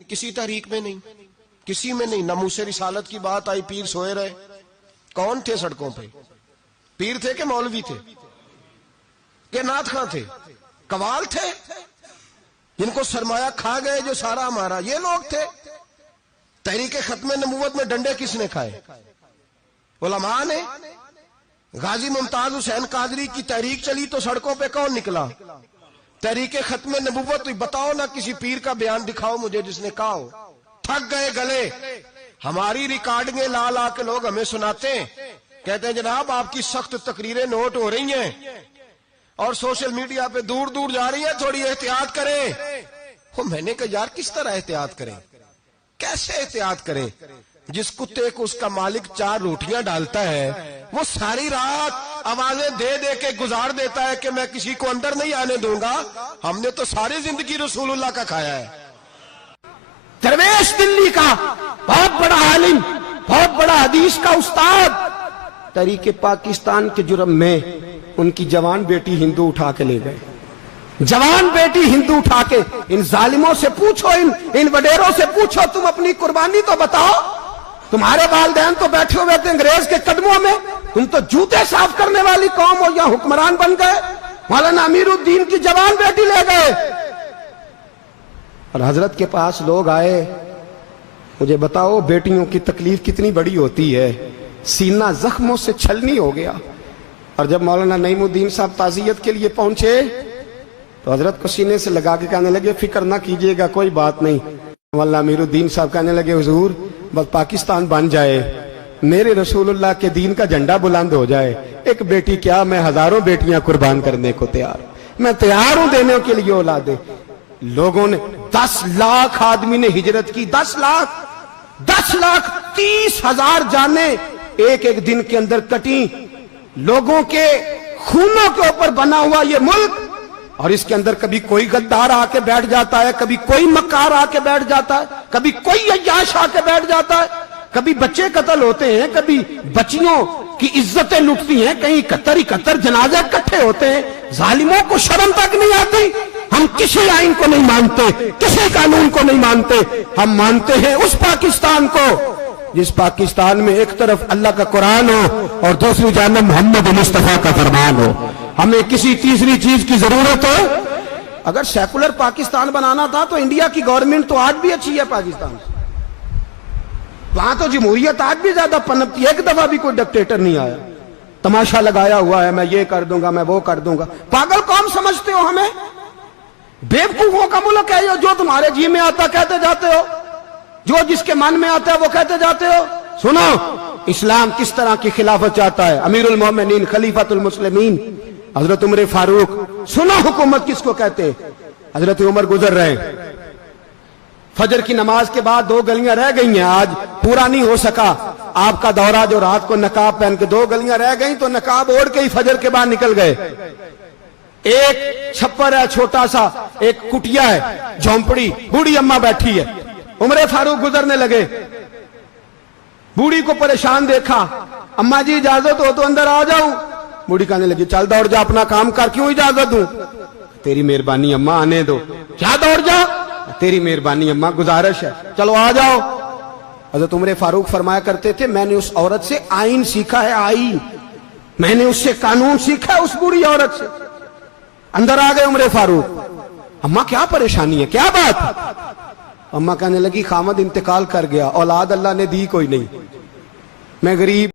किसी तहरीक में नहीं, किसी में नहीं। नमूसे रिसालत की बात आई, पीर सोए रहे। कौन थे सड़कों पे? पीर थे कि मौलवी थे कि नाथ खां थे? कवाल थे जिनको सरमाया खा गए जो सारा हमारा, ये लोग थे। तहरीक खत्म नबूवत में डंडे किसने खाए? उलमा ने। गाजी मुमताज हुसैन कादरी की तहरीक चली तो सड़कों पे कौन निकला? तहरीक खत्म नबूवत। बताओ ना, किसी पीर का बयान दिखाओ मुझे जिसने कहा हो। थक गए गले। हमारी रिकॉर्डिंगें ला ला के लोग हमें सुनाते हैं, कहते हैं जनाब आपकी सख्त तकरीरें नोट हो रही हैं और सोशल मीडिया पे दूर दूर जा रही है, थोड़ी एहतियात करें। वो मैंने कहा यार किस तरह एहतियात करें, कैसे एहतियात करें? जिस कुत्ते को उसका मालिक 4 रोटियां डालता है वो सारी रात आवाजें दे दे के गुजार देता है कि मैं किसी को अंदर नहीं आने दूंगा। हमने तो सारी जिंदगी रसूलुल्लाह का खाया है। दरवेश दिल्ली का बहुत बड़ा आलिम, बहुत बड़ा हदीस का उस्ताद, तहरीके पाकिस्तान के जुर्म में उनकी जवान बेटी हिंदू उठा के ले गए। जवान बेटी हिंदू उठा के। इन जालिमों से पूछो, इन वडेरों से पूछो, तुम अपनी कुर्बानी तो बताओ। तुम्हारे वालिदैन तो बैठे हुए थे अंग्रेज के कदमों में, तुम तो जूते साफ करने वाली कौम हो, या हुक्मरान बन गए। मौलाना अमीरुद्दीन की जवान बेटी ले गए। और हजरत के पास लोग आए, मुझे बताओ बेटियों की तकलीफ कितनी बड़ी होती है। सीना जख्मों से छलनी हो गया। और जब मौलाना नईमुद्दीन साहब ताजियत के लिए पहुंचे तो हजरत को सीने से लगा के कहने लगे फिक्र ना कीजिएगा, कोई बात नहीं। मौलाना अमीरुद्दीन साहब कहने लगे हुजूर बस पाकिस्तान बन जाए, मेरे रसूलुल्लाह के दीन का झंडा बुलंद हो जाए, एक बेटी क्या मैं हजारों बेटियां कुर्बान करने को तैयार, मैं तैयार हूं देने के लिए औलादे। लोगों ने 10 लाख आदमी ने हिजरत की। 10 लाख 30,000 जाने एक एक दिन के अंदर कटी। लोगों के खूनों के ऊपर बना हुआ ये मुल्क, और इसके अंदर कभी कोई गद्दार आके बैठ जाता है, कभी कोई मक्कार आके बैठ जाता है, कभी कोई अय्याश आके बैठ जाता है, कभी बच्चे कत्ल होते हैं, कभी बच्चियों की इज्जतें लुटती हैं, कहीं 71 जनाजे इकट्ठे होते हैं। जालिमों को शर्म तक नहीं आती। हम किसी आइन को नहीं मानते, किसी कानून को नहीं मानते। हम मानते हैं उस पाकिस्तान को जिस पाकिस्तान में एक तरफ अल्लाह का कुरान हो और दूसरी जानब मोहम्मद मुस्तफा का फरमान हो। हमें किसी तीसरी चीज की जरूरत हो। अगर सेकुलर पाकिस्तान बनाना था तो इंडिया की गवर्नमेंट तो आज भी अच्छी है पाकिस्तान से। वहां तो जमहूरियत आज भी ज्यादा पनपती है। एक दफा भी कोई डिक्टेटर नहीं आया, तमाशा लगाया हुआ है, मैं ये कर दूंगा, मैं वो कर दूंगा। पागल कौन समझते हो हमें? बेवकूफों का मुल्क है ये, जो तुम्हारे जी में आता कहते जाते हो, जो जिसके मन में आता है वो कहते जाते हो। सुनो, इस्लाम किस तरह की खिलाफत चाहता है। अमीरुल मोमिनीन खलीफतुल मुस्लिमीन हजरत उमर फारूक। सुनो हुकूमत किसको कहते? हजरत उमर गुजर रहे, फजर की नमाज के बाद 2 गलियां रह गई हैं, आज पूरा नहीं हो सका आपका दौरा, जो रात को नकाब पहन के 2 गलियां रह गई तो नकाब ओढ़ के ही फजर के बाद निकल गए। एक छप्पर है छोटा सा, एक कुटिया है, झोंपड़ी, बूढ़ी अम्मा बैठी है। उमर फारूक गुजरने लगे, बूढ़ी को परेशान देखा, अम्मा जी इजाजत हो तो अंदर आ जाऊं। बूढ़ी कहने लगी चल दौड़ जा, अपना काम कर, क्यों इजाजत दूं? तेरी मेहरबानी अम्मा, आने दो। क्या दौड़ जा? तेरी मेहरबानी अम्मा, गुजारिश है, चलो आ जाओ। हज़रत उमर फारूक फरमाया करते थे मैंने उस औरत से आइन सीखा है, आइन, मैंने उससे कानून सीखा है, उस बूढ़ी औरत से। अंदर आ गए उमर फारूक। अम्मा क्या परेशानी है, क्या बात? अम्मा कहने लगी खामद इंतकाल कर गया, औलाद अल्लाह ने दी कोई नहीं, मैं गरीब